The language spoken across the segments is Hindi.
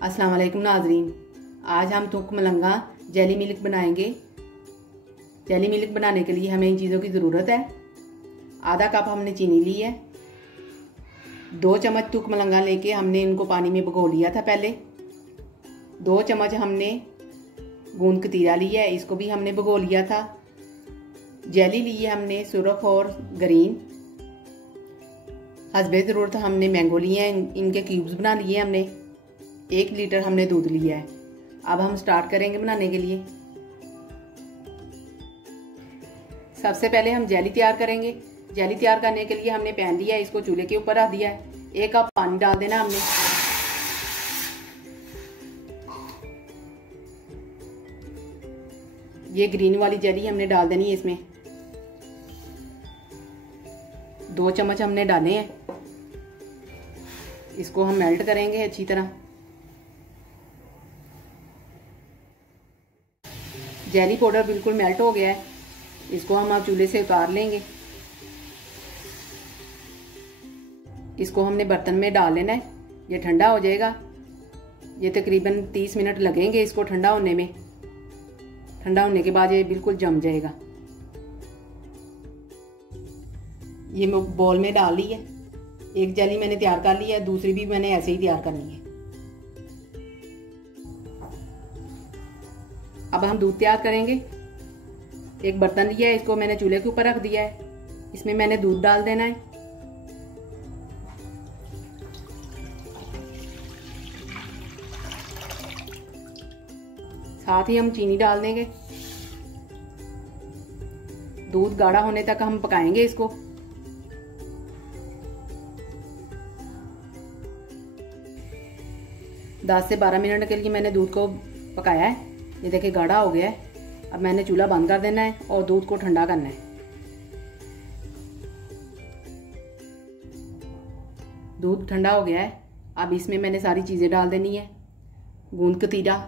अस्सलाम वालेकुम नाजरीन, आज हम तुक मलंगा जेली मिल्क बनाएंगे। जेली मिल्क बनाने के लिए हमें इन चीज़ों की ज़रूरत है। आधा कप हमने चीनी ली है। 2 चम्मच तुक मलंगा लेके हमने इनको पानी में भिगो लिया था पहले। 2 चम्मच हमने गूंद कतीरा लिया है, इसको भी हमने भिगो लिया था। जेली ली है हमने सुरख और ग्रीन। हस्बे ज़रूरत हमने मैंगो लिए हैं, इनके क्यूब्स बना लिए हमने। 1 लीटर हमने दूध लिया है। अब हम स्टार्ट करेंगे बनाने के लिए। सबसे पहले हम जेली तैयार करेंगे। जेली तैयार करने के लिए हमने पैन लिया है, इसको चूल्हे के ऊपर रख दिया है। 1 कप पानी डाल देना हमने। ये ग्रीन वाली जेली हमने डाल देनी है इसमें। 2 चम्मच हमने डाले हैं। इसको हम मेल्ट करेंगे अच्छी तरह। जेली पाउडर बिल्कुल मेल्ट हो गया है, इसको हम अब चूल्हे से उतार लेंगे। इसको हमने बर्तन में डाल लेना है, ये ठंडा हो जाएगा। ये तकरीबन 30 मिनट लगेंगे इसको ठंडा होने में। ठंडा होने के बाद ये बिल्कुल जम जाएगा। ये मैं बॉल में डाल ली है। 1 जेली मैंने तैयार कर ली है, दूसरी भी मैंने ऐसे ही तैयार करनी है। अब हम दूध तैयार करेंगे। 1 बर्तन लिया है, इसको मैंने चूल्हे के ऊपर रख दिया है। इसमें मैंने दूध डाल देना है। साथ ही हम चीनी डाल देंगे। दूध गाढ़ा होने तक हम पकाएंगे इसको। दस से 12 मिनट के लिए मैंने दूध को पकाया है। ये देखिए गाढ़ा हो गया है। अब मैंने चूल्हा बंद कर देना है और दूध को ठंडा करना है। दूध ठंडा हो गया है। अब इसमें मैंने सारी चीजें डाल देनी है। गूंद कतीरा,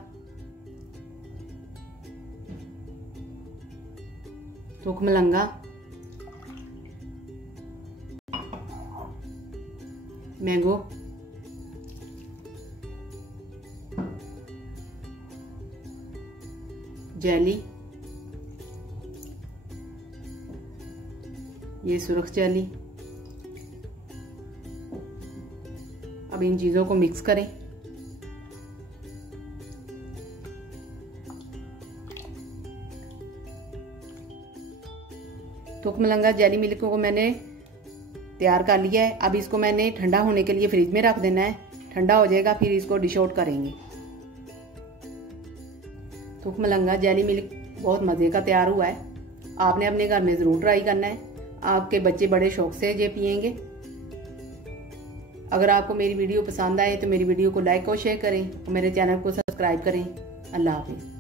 तुक मलंगा, मैंगो, जेली, ये सुरख जेली। अब इन चीजों को मिक्स करें। तुक मलंगा जेली मिल्क को मैंने तैयार कर लिया है। अब इसको मैंने ठंडा होने के लिए फ्रिज में रख देना है। ठंडा हो जाएगा फिर इसको डिश आउट करेंगे। तुक मलंगा जेली मिल्क बहुत मज़े का तैयार हुआ है। आपने अपने घर में ज़रूर ट्राई करना है। आपके बच्चे बड़े शौक से ये पियेंगे। अगर आपको मेरी वीडियो पसंद आए तो मेरी वीडियो को लाइक और शेयर करें और मेरे चैनल को सब्सक्राइब करें। अल्लाह हाफिज़।